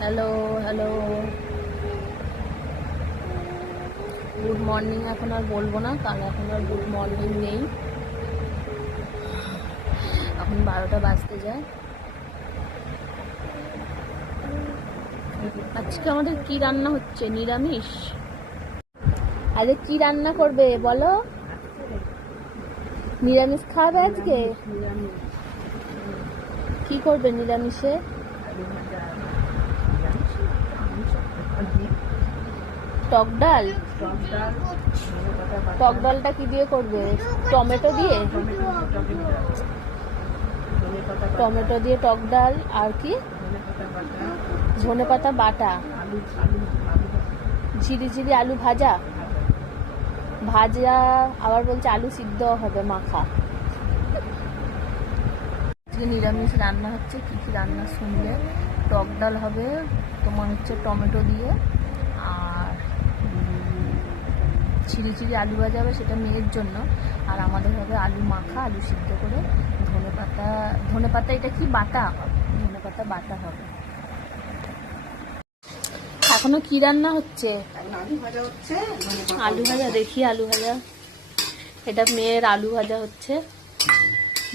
Hello hello, good morning এখন আর বলবো না, কারণ এখন আর গুড মর্নিং নেই। এখন 12টা বাজতে যায়। আজকে আমাদের কি রান্না হচ্ছে? নিরামিষ। আরে কি রান্না করবে বলো? নিরামিষ খাবে আজকে? কি করবে নিরামিষে? টক ডাল। টক ডালটা কি দিয়ে করবে? টমেটো দিয়ে? টমেটো দিয়ে টক ডাল। আর কি? ধনেপাতা বাটা, ঝিরি ঝিরি আলু ভাজা। ভাজা আবার বলছে আলু সিদ্ধ হবে মাখা। আজকে নিরামিষ রান্না হচ্ছে। কি কি রান্না শুনলে? টক ডাল হবে তোমার হচ্ছে টমেটো দিয়ে, আর ছিঁড়ি ছিঁড়ি আলু ভাজা হবে, সেটা মেয়ের জন্য। আর আমাদের হবে আলু মাখা, আলু সিদ্ধ করে ধনেপাতা এটা কি বাটা? ধনেপাতা বাটা হবে। এখনো কি রান্না হচ্ছে? আলু ভাজা। দেখি আলু ভাজা। এটা মেয়ের আলু ভাজা হচ্ছে।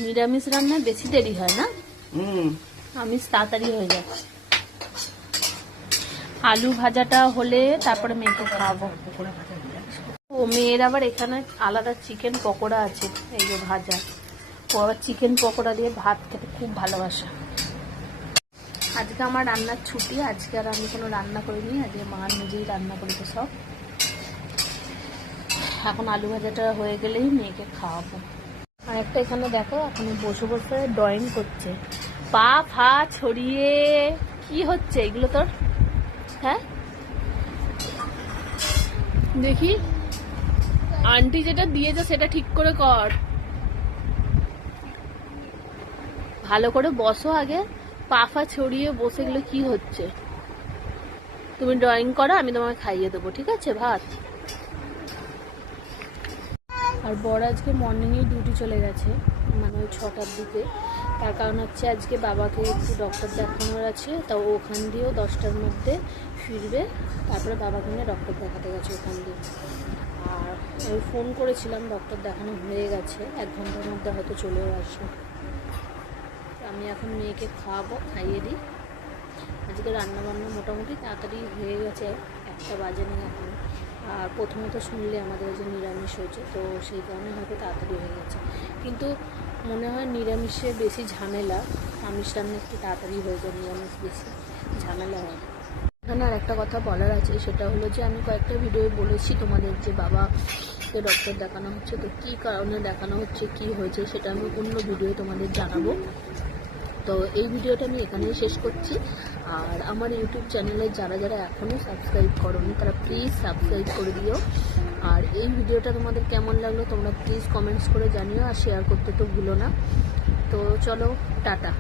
নিরামিষ রান্নায় বেশি দেরি হয় না, আমিষ তাড়াতাড়ি হয়ে যায়। আলু ভাজাটা হলে তারপরে মেয়েকে খাওয়াবো। ও মেয়ের আবার এখানে আলাদা চিকেন পকোড়া আছে, এই যে ভাজা। ও আবার চিকেন পকোড়া দিয়ে ভাত খেতে খুব ভালোবাসে। আজকে আমার রান্নার ছুটি, আজকে আর আমি কোনো রান্না করিনি, আজকে মা নিজেই রান্না করেছে সব। এখন আলু ভাজাটা হয়ে গেলেই মেয়েকে খাওয়াবো। আর একটা এখানে দেখো, এখন বসে বসে ড্রয়িং করছে, পা ফা ছড়িয়ে। কি হচ্ছে এগুলো তোর? হ্যাঁ দেখি, আন্টি যেটা দিয়েছে সেটা ঠিক করে কর। ভালো করে বসো আগে। পাফা ছড়িয়ে বসে গেলে কি হচ্ছে? তুমি ড্রয়িং করো, আমি তোমাকে খাইয়ে দেবো, ঠিক আছে? ভাত। আর বড় আজকে মর্নিংয়ে ডিউটি চলে গেছে, মানে ওই 6টার দিকে। তার কারণ হচ্ছে আজকে বাবাকে একটু ডক্টর দেখানোর আছে, তাও ওখান দিয়েও 10টার মধ্যে ফিরবে। তারপরে বাবাকে নিয়ে ডক্টর দেখাতে গেছে ওখান দিয়ে। আর আমি ফোন করেছিলাম, ডক্টর দেখানো হয়ে গেছে, 1 ঘন্টার মধ্যে হয়তো চলেও আসবে। আমি এখন মেয়েকে খাওয়াবো, খাইয়ে দিই। আজকে রান্নাবান্না মোটামুটি তাড়াতাড়ি হয়ে গেছে, 1টা বাজেনি এখন। আর প্রথমত শুনলে আমাদের যে নিরামিষ হয়েছে, তো সেই কারণে হয়তো তাড়াতাড়ি হয়ে গেছে। কিন্তু মনে হয় নিরামিষে বেশি ঝামেলা, আমিষ রান্না একটু তাড়াতাড়ি হয়ে যায়, নিরামিষ বেশি ঝামেলা হয়। এখানে আর একটা কথা বলার আছে, সেটা হলো যে আমি কয়েকটা ভিডিও বলেছি তোমাদের যে বাবাকে ডক্টর দেখানো হচ্ছে, তো কী কারণে দেখানো হচ্ছে, কি হয়েছে, সেটা আমি অন্য ভিডিও তোমাদের জানাবো। তো এই ভিডিওটা আমি এখানেই শেষ করছি। আর আমার ইউটিউব চ্যানেলে যারা যারা এখনও সাবস্ক্রাইব করোনি, তারা প্লিজ সাবস্ক্রাইব করে দিও। আর এই ভিডিওটা তোমাদের কেমন লাগলো তোমরা প্লিজ কমেন্টস করে জানিও, আর শেয়ার করতে তো ভুলো না। তো চলো, টাটা।